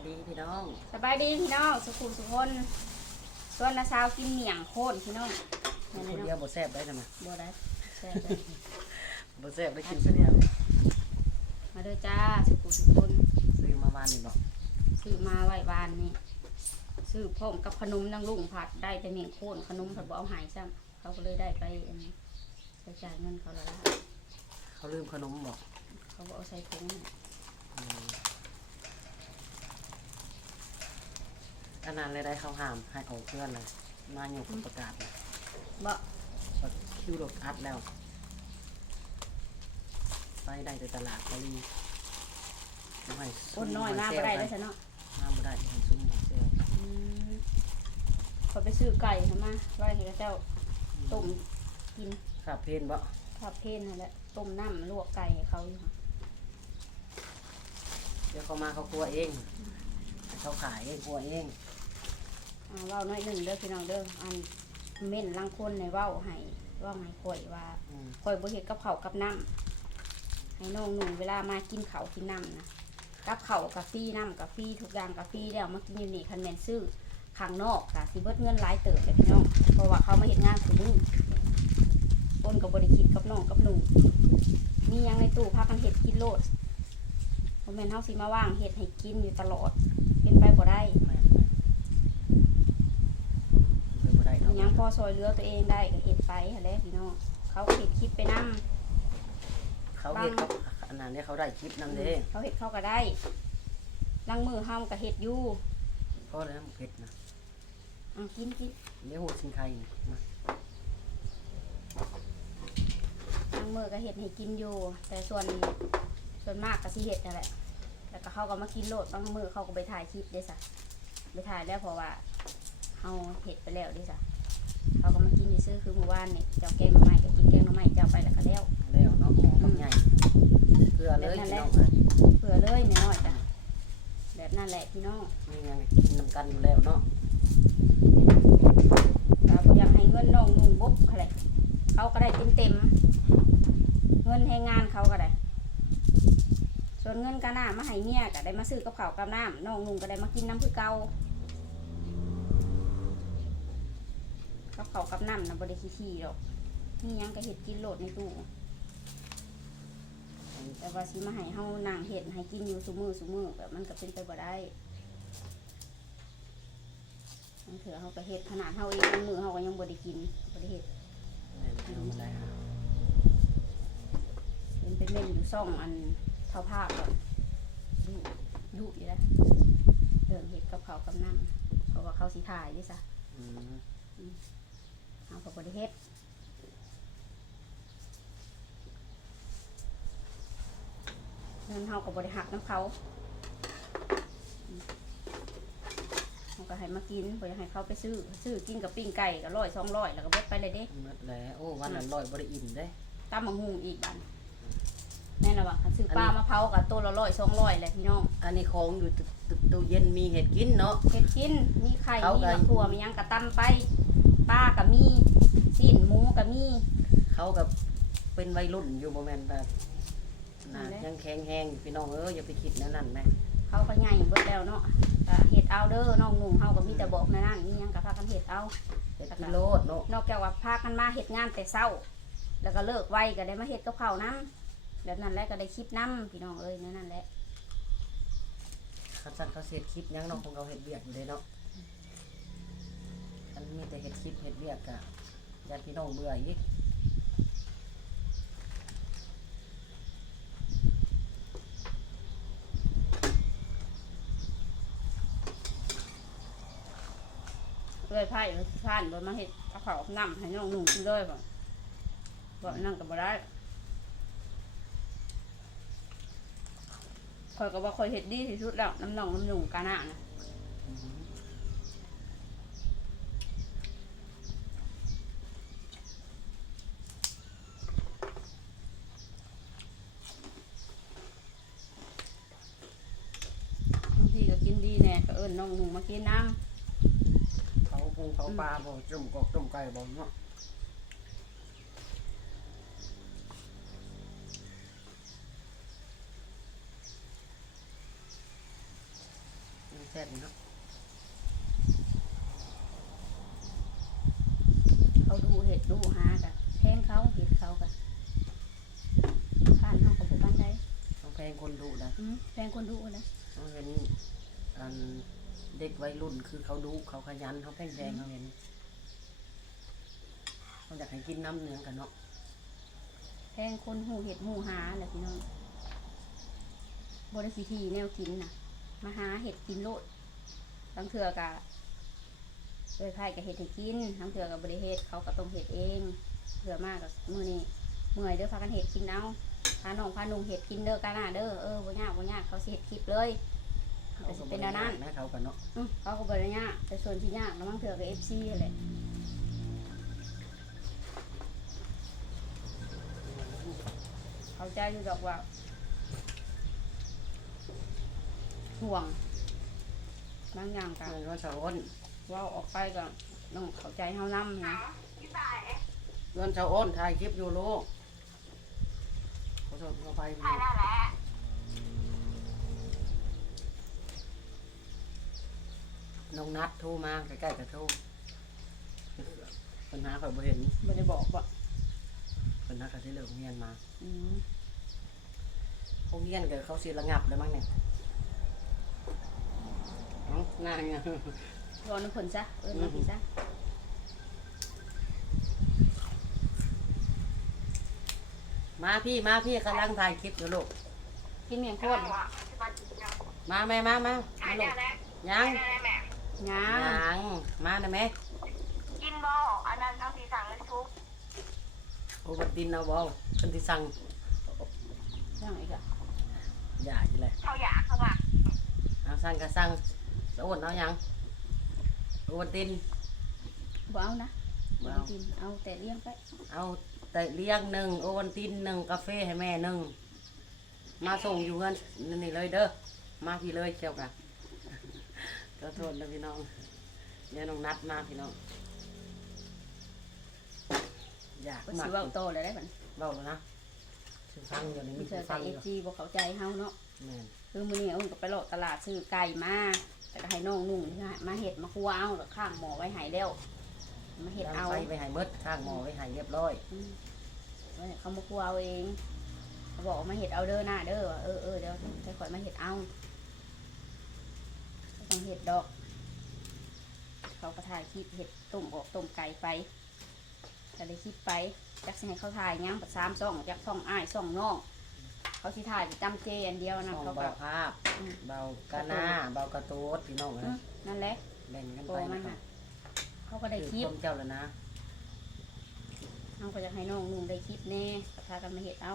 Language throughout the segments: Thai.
ายดีพี่น้องสบายดีพี่น้องสุขุมสุคนส่วนนาสาวกินเหมี่ยงโคนพี่น้องแม่คนนเดียวบ่แซ่บได้ทำไมบัวได้แซ่บเลยบ่แซ่บได้กินคนเดียวมาเด้อจ้าสุขุมสุคนซื้อมาบ้านนี่บอกซื้อมาไว้วานนี่ซื้อพร้อมกับขนมนางลุงผัดได้แต่เหมี่ยงโคนขนมผัดบ่เอาใหายซ้ำเขาก็เลยได้ไปอันนี้ใช้จ่ายเงินเขาแล้วล่ะเขาลืมขนมบอกเขาบ่เอาใส่ถุง อืม อันนั้นเลยได้เขาห้ามให้ออกเพื่อนเลยมาอยู่กับประกาศเลยบ่ว่าคิวรถอัดแล้ว ไปได้แต่ตลาดเกาหลีเอาให้คนน้อยมาบ่ได้เลยซะเนาะมาบ่ได้ให้ซุ่มหอยเซลล์อืมเขาไปซื้อไก่มามาไว้ให้กับเจ้าต้มกินครับเพนบ่ผัดเพนนั่นแหละต้มน้ำลวกไก่ให้เขาอยู่ค่ะเดี๋ยวเขามาเขากลัวเองให้เขาขายเองกลัวเองอ่า เว้าน้อยหนึ่งเด้อพี่น้องเด้ออันเม่นลังคนในเว้าให้เว้าให้ข่อยว่าอืม ข่อยบ่เฮ็ดกับข้าวกับน้ำให้น้องหนุ่มเวลามากินข้าวกินน้ำนะกับข้าวกับฟรีน้ำกับฟรีทุกอย่างกับฟรีแล้วมากินอยู่นี่คันแม่นซื้อข้างนอกค่ะสิเบิดเงินหลายเติบเลยพี่น้องเพราะว่าเขามาเฮ็ดงานซุมื้อคนก็บ่ได้คิดกับน้องกับหนุ่มมีหยังในตู้พากันเฮ็ดกินโลดบ่แม่นเฮาสิมาว่างเฮ็ดให้กินอยู่ตลอดเป็นไปบ่ได้ แม่นๆเป็นบ่ได้ อิเนาะหยังพอซอยเหลือตัวเองได้ก็เฮ็ดไปหั่นแหละพี่น้องเขาก็เฮ็ดคลิปไปนํเขาเห็นเขาอันนั้นเนี่ยเขาได้คลิปนั่นเด้เขาเฮ็ดเขาก็ได้ลังมือเฮาก็เฮ็ดอยู่เพราะอะไรนะเผ็ดนะอะกินกินเดี๋ยวโหดสินไทยมาลังมือก็เฮ็ดให้กินอยู่ แต่ส่วนส่วนมากก็สิเฮ็ดนั่นแหละแล้วก็เขาก็มากินโลดบางมือเขาก็ไปถ่ายคลิปเด้ซะไปถ่ายแล้วเพราะว่าเฮาเฮ็ดไปแล้วเด้ซะ เขาก็มากินซื้อๆคือเมื่อวานนี่เจ้าแกงหน่อไม้ก็กินแกงหน่อไม้เจ้าไปแล้วก็แล้วแล้วเนาะหมอบักใหญ่เกลือเลยพี่น้องเลยเผื่อเลยน้อยๆจ้ะแบบนั้นแหละพี่น้องมีงานกินนำกันอยู่แล้วเนาะเราก็ยังให้เงินน้องนุ่งบุ๊บอะไรเขาก็ได้เต็มเต็มๆเงินให้งานเขาก็ได้ส่วนเงินกาหน้ามาให้เมียก็ได้มาซื้อกับข้าวกับน้ำน้องนุ่งก็ได้มากินน้ำคือเก่า กับข้าวกับน้ำนะบริขี้ๆหรอกนี่ยังก็เห็ดกินโหลดในตู้แต่ว่าสิมาให้เฮานางเห็ดให้กินอยู่สุมือสุมือแบบมันก็เป็นไปบ่ได้บางเถื่อเขาก็เห็ดขนาดเฮาเองบางมือเฮาก็ยังบ่ได้กินบ่ได้เห็ดแม่นพี่น้องบ่ได้หาเป็นเป็นเม่นอยู่ซ่องอันเท่าภาพก่อนดูดูอยู่แล้วเดินเห็ดกับเขาวกับน้ำเพราะว่าเขาสิถ่ายดิซะอืม เอากับบริเฮ็ดเงินเฮากับบริหักน้ำเขาอืมเขาก็ให้มากินบ่อยากให้เขาไปซื้อ ซื้อกินกับปิ้งไก่ก็ร้อยสองร้อยแล้วก็เบิดไปเลยเด้หมดแล้วโอ้วันนั้นร้อยบ่ได้อิ่มเด้ตามมังหุงอีกบันแน่นอนว่าคันซื้อปลาอันนี้มะพร้าวกับตัวละร้อยสองร้อยแหละพี่น้องอันนี้ของอยู่ตึกตึกตู้เย็นมีเห็ดกินเนาะเห็ดกินมีไข่เอามีไงมะถั่วมีหยังกระตั้มไป ปลากับมีสิ้นหมูกับมีเขากับเป็นวัยรุ่นอยู่บ่แม่นแบบนั่นะนแหละยังแข็งแรงอยู่พี่น้องเอ้ยอย่าไปคิดแนวนั้นแม่เขาก็ใหญ่เบิดแล้วเนาะก็เห็ดเอาเด้อน้องหนุ่มเฮาก็มีแต่บอกในนั่นมีหยังกับพากันเห็ดเอาเห็ดกิโลดเนาะนอกจากว่าพากันมาเห็ดงานแต่เช้า แล้วก็เลิกไวก็ได้มาเห็ดกับข้าวน้ำแบบนั้นแหละก็ได้คลิปน้ำพี่น้องเอ้ยนั่นนั่นแหละเขาจัดเขาเสียคลิปยังเนาะของเขาเห็ดเบียกอยู่เลยเนาะอั นมีแต่เห็ดคลิปเห็ดเบียกกะญาติพี่น้องเบื่ออีกเลยไผ่ผ่านบนมาเห็ดกับข้าวน้ำให้น้องหนุ่มกินเลยบ่บ่นั่งก็บ่ได้คอยก็บ่คอยเห็ดดีที่สุดแล้วน้ำน่องน้ำหนุ่มกาหน้านะ อืมบางที ก็กินดีแน่ก็เอิ้นน้องหนุ่มมากินน้เขาปูเขาปลาบ่จุ่มกอกจุ่มไก่บ่เนาะแซ่บๆเนาะเขาดูเห็ดดูหากะแทงเขาเห็ดเขากะผ่านเขากับบุปันได้ต้องแพงคนดุนะอืมแพงคนดูนะต้องเห็น อันเด็กวัยรุ่นคือเขาดุเขาขยันเขาแพงแพงเขาเห็นเขาอยากให้กินน้ำเนื้อกันเนาะแพงคนหูเห็ดหูหาแหละพี่น้องบริสิทีแนวกินน่ะมาหาเห็ดกินโลดทั้งเถื่อกะเลยไพ่กับเห็ดให้กินทั้งเถื่อกับบริเฮ็ดเขาก็ต้มเห็ดเองเถื่อมากกับมือนี้เมื่อยเด้อพากันเห็ดกินเอาพาน้องพานุ่งเห็ดกินเด้อกันหน้าเด้อเออบ่ยากบ่ยากเขาสิเห็ดคลิปเลยเขา แต่สิก็เป็เป็นนแนวนั้นนะเขากันเนาะอืมเขาก็บริยากแต่ส่วนที่ยากแล้วมั่งเถื่อกับเอฟซีแหละเขาใจอยู่ดอกว่าห่วงบางอย่างกันเงินว่าสะอ้นว่าออกไปก็ต้องเข้าใจเฮานํนะเงินสะอ้นถ่ายคลิปอยู่ลูกขอโทษขอไป น้องนัดโทรมาใกล้ๆกับโทรปัญหาข่อยบ่เห็นไม่ได้บอกว่าปัญหากับที่เลิกเรียนมาอืมเขาเรียนกับเขาสิระงับเลยมั้งเนี่ยเอ้าน่าไงรอนึกผลซะเออมาพี่ซะมาพี่มาพี่กำลังถ่ายคลิปอยู่ลูกกินเมียงโคตรมาแม่มามามาลูกยัง งายังมานะแม่กินบ่อันนั้นทั้งสีสั่งเลยทุกโอ้บัดดินเอาบ่คนที่สั่งเรื่องอีกอะอย่าอยู่เลยเขาอยากเขาว่าเอาสั่งก็สั่งสะอ้วนเอายังโอ้บัดดิน บ่เอานะบ่บ่เอาเอา กินเอาแต่เลี้ยงไปเอาแต่เลี้ยงหนึ่งโอวันตินหนึ่งกาแฟให้แม่หนึ่งมาส่งอยู่เงินนี่เลยเด้อมาพี่เลยเชียวกัน ขอโทษนะพี่น้องเดี๋ยวน้องนัดมาพี่น้อง อยากก็มาสิเว้าโตเลยได้บัดเบาแล้วนะถึงฟังอยู่นี่มัมีนถึเจองแต่ฟังอเอยู่จีบ่เข้าใจเฮาเนาะ แม่นคือมื้อนี้อุ้นก็ไปโลดตลาดซื้อไก่มาแต่ก็ให้น้องนุ่งนี่ฮะมาเฮ็ดมาคั่วเอาแล้วข้างหม้อไว้ให้แล้ว มาเฮ็ดตั้งเอาไฟไว้ให้เบิดข้างหม้อไว้ให้เรียบร้อยอืมไว้ให้เขามาคั่วเอาเองเขาบอกว่ามาเฮ็ดเอาเด้อหน้าเด้อว่าเออเออเดี๋ยวจะข่อยมาเฮ็ดเอา บ่ต้องเฮ็ดดอก เขาก็ถ่ายคลิปเห็ดต้มออกต้มไก่ไปก็ได้คลิปไปจักสิให้เขาถ่ายหยังสามซ่องจักซ่องอ้ายซ่องน้องเขาสิถ่ายจำเจอันเดียวนะช่องเขาก็เบาภาพ อืม เบากะหน้า เบากระตูดพี่น้องอืนะมนั่นแหละแบ่งกันโตไปมันะนครับน่ะเขาก็ได้คลิป ต้มเจ้าแล้วนะเขาก็อยากให้น้องนุ่งได้คลิปแน่ก็พากันมาเห็ดเอา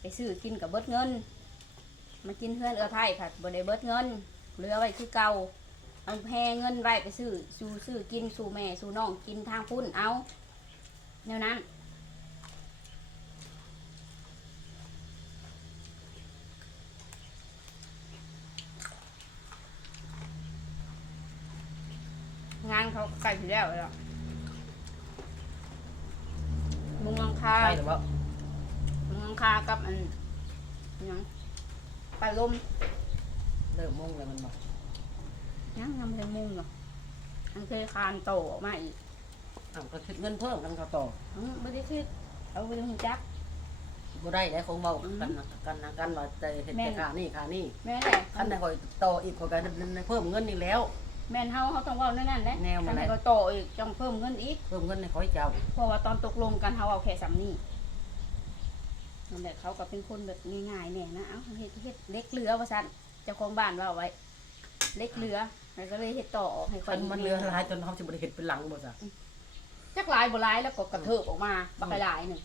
ไปซื้อกินกับเบิดเงิน มากินเพื่อนเอือไทยผัดบ่ได้เบิดเงิน เหลือไว้คือเก่าเอาแพเงินไว้ไปซื้อสู่ซื้อกินสู่แม่สู่น้องกินทางพุ่นเอาแนวนั้นงานเขาใกล้ถึงแล้วแล้วมุงหลังคาใช่หรือเปล่ามุงหลังคากับอันหยังปลาลม เริ่มมุ่งเลยมันบอกยังทำเลยมุงเนาะอันเคยคานโตออกมาอีกอ้าวก็คิดเงินเพิ่มกันเขาต่ออืมไม่ได้คิดเอาไปดูจัก บ่ได้แล้วคงเบากันนะกันนะกันว่าจะเห็นแม่แต่นค่านี่ค่านี่แม่นแหละคันใดคอยต่ออีกคอยกันเพิ่มเงินนี่แล้ว แม่นเฮาเขาต้องเว่านั่นนั่นแหละแนวมาทำไหน ไมก็โตอีกต้องเพิ่มเงินอีก เพิ่มเงินในคอยเจ้าเพราะว่าตอนตกลงกันเขาเอาแค่สำนี่นั่นแหละเขาก็เป็นคนแบบง่ายๆเนี่ยนะ เอาเฮ็ดเฮ็ดเล็กเรือว่าซั่น เจ้าของบ้านว่าเอาไว้ เล็กเรือแล้วก็เลยเฮ็ดต่อออกให้คคันนมันเรือหลายจนเขาจะบริเห็นเป็นหลังบ่จ้ะจักหลายบ่หลายแล้วก็กระเทิบออกมาบักหลายหนึ่ง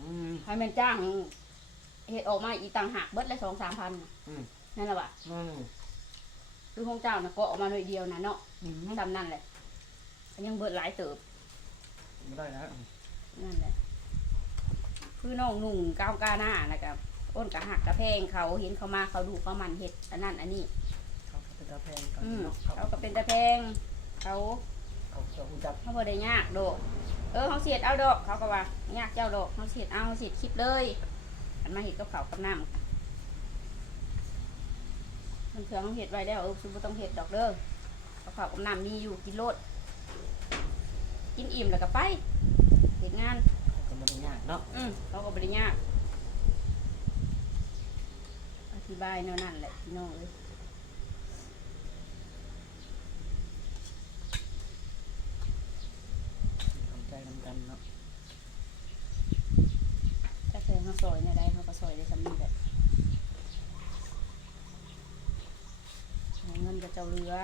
อืมให้มันจ้างเฮ็ดออกมาอีต่างหากเบิดละสองสามพันน่ะอืมนั่นแหละว่ะอืมคือของเจ้าน่ะก็ออกมาหน่อยเดียวนะเนาะอืมทำนั่นแหละก็ยังเบิดหลายเติบบ่ได้แล้วนั่นแหละคือน้องนุ่งก้าวกาหน้านะครับ อ้นกะหักกะแพงเขาเห็นเขามาเขาดูเขามันเห็ดอันนั้นอันนี้ เขาก็เป็นตาแพงกันอืมเนาะเขาก็เป็นตะแพงเขาเขาจะรู้จักเขาบ่ได้ยากดอกเออเขาเสียดเอาดอกเขาก็ว่ายากเจ้าดอกเขาเสียดเอาเขาเสียดคลิปเลยอันมาเห็ดกับเขาวกับน้ำมันเถื่อเขาเห็ดไว้แล้วเออคุณบ่ต้องเห็ดดอกเด้อกับข้าวกับน้ำมีอยู่กินโลดกินอิ่มแล้วก็ไปเห็ดงานก็บ่ได้ยากเนาะอืมเขาก็บริยากอ ธิบายแนวนั้นแหละพี่น้องเลยเข้าใจนำกันเนาะถ้าเคยเขาซอยในใดเขาก็ซอยได้สำนีแบบเอาเงินกับเจ้าเรือ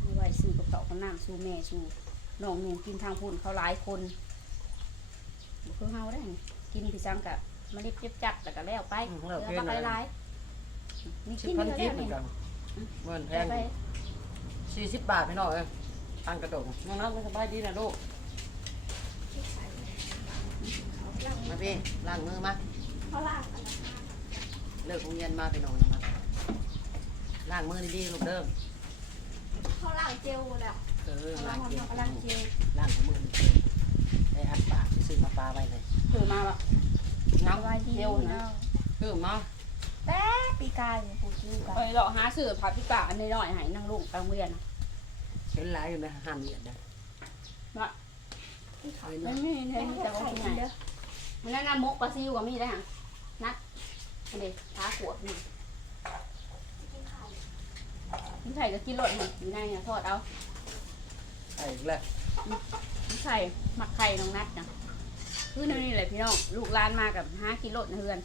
ไม่ไหวซื้อกับเขาวกับน้ำสู้แม่สู้น้องหนูกินทางพุ่นเขาหลายคนบ่คือเฮาได้นี่กินพี่ซ้ำกับ มาเรียบเจ็บจัดแล้วก็แล้วไปอืมเหแล้วลือเกินบักเลยหลายๆนี่สิกิบนพันแล้วกิแล้วเหมือนี่นกันเงินแพงไปสี่สิบบาทพี่น้องเอ้ยตังกระดงน้องน้ำไม่สบายดีนะลูกมาพี่ล้างมือมาเขาล่างเลิกโรงเรียนมาพี่น้องนะมาล้างมือดีๆลูกเด้อเขาล่างเจลแล้วเออเขาล้าล่างงเกลียวเขาล่างเจลล้างมือได้อัดปากซื้อมาปลาไว้เลย ถือมาแบบ เงาสบายดีเดี๋ยวนะคือมาแต่ปีกายเนี่ยผู้ชื่อกันไปหลอกหาสื่อพาพี่ป่าอันน้อยๆให้นั่งลุงไปโรงเรียนน่ะเห็นหลายอยู่ในห้ามเหยียดได้ที่เขาเห็นไม่ไหมมีแต่ไม่มีแต่แต่ว่าไข่ที่ไหนเด้อมันนั่นน่ะมกปลาซิวก็มีได้ฮะนัดอันเด็กท้าขวดนี่กินไข่พี่ไข่ก็กินรสนี่อยู่ในเนี่ยทอดเอาไอ้อีกแล้วพี่ไข่หมักไข่น้องนัดนะ คือนั่นนี่แหละพี่น้องลูกหลานมากับห้ากิโลนะเฮือน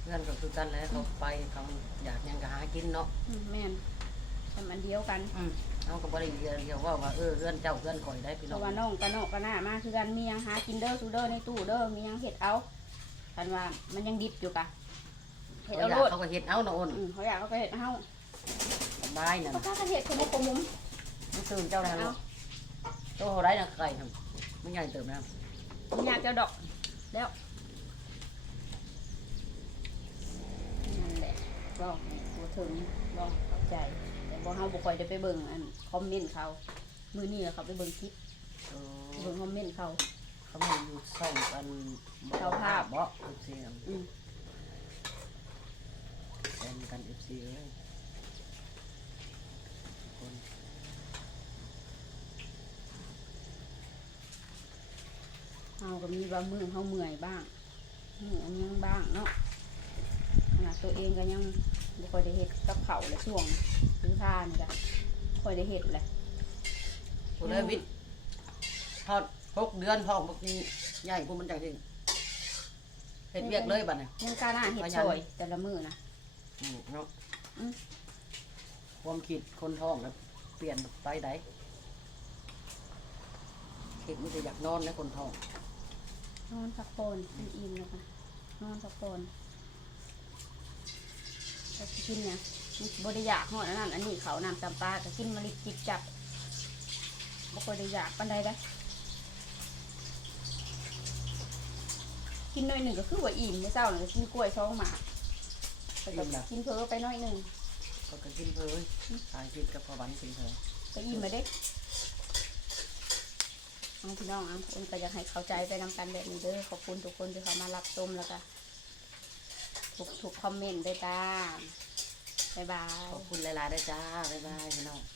เพื่อนก็คือกันแล้วเขาไปเขาอยากหยังก็หากินเนาะอืมแม่นทำอันเดียวกันอืมเขาก็บริเดียวเดียวว่าว่าเออเพื่อนเจ้าเพื่อนข่อยได้พี่เพน้องราะว่าน้องกับน้องกับหน้ามาคือกันมีหยังหากินเด้อซูเด้อในตู้เด้อมีหยังเห็ดเอาคันว่ามันยังดิบอยู่กะเห็ดเขาเอาอโลยากดเขาก็เห็ดเอาเนาะโอนอืมเขาอยากเขาก็เห็ดเอาสบายนั่นเขากล้ากันเห็ดขมุกขมุม มันตื่นเจ้าได้ลูกโตเขาได้นะไก่ครับมันใหญ่เติมนะ มันอยากจะดอกแล้วนั่นแหละลองตัวถึงลองเข้าใจ แต่บ่เฮาบ่ค่อยได้ไปเบิ่งอันคอมเมนต์เขา มื้อนี้เขาไปเบิ่งคลิปเออเบิ่งคอมเมนต์เขา เขาไม่อยู่ส่องกันเจ้าภาพ บ่เอฟซีอืมแทนกันเอฟซีเอ้ยคน เฮา ก็มีบางมื้อเฮาเมื่อยบ้างมื้ออันยังบ้างเนาะขนาดตัวเองก็ยังบ่ค่อยได้เฮ็ดกับข้าวเลยช่วงซื้อผ้านี่ก็ค่อยได้เฮ็ดแหละคนเลยวิทย์ทอดหกเดือนทองพวกนี้ใหญ่พวกมันจังสิเห็ดเวียกเลยบัดเนี่ยยังกล้าหน้าเฮ็ดซอยแต่ละมื้อนะอืมเนาะอืมความคิดคนท้องก็เปลี่ยนไปไหนคิดมันจะอยากนอนนะคนท้อง นอนพักผ่อนอิ่มๆแล้วกันนอนพักผ่อนแต่สิกินเนี่ยมันบ่ได้อยากฮอดอันนั้นอันนี้เขาวน้ำตำปลาก็กินมะลิจิบจับบ่ค่อยได้อยากปานใดได้อกินหน่อยหนึ่งก็คือว่าอิ่มไม่เศร้าเลยก็กินกล้วยสองหมากแต่ก็กินเพ้อไปหน่อยหนึ่งเขาก็กินเพลยตายคิดกับพอวันกินเพลก็อิ่มมาเด้ น้องพี่น้องอ้ำคนก็อยากให้เข้าใจไปนำกันแบบนี้เด้อขอบคุณทุกคนที่เขามารับชมแล้วก็ทุกทุกคอมเมนต์ด้วยจ้าบ๊ายบายขอบคุณหลายๆด้วยจ้าบ๊ายบายพี่น้อง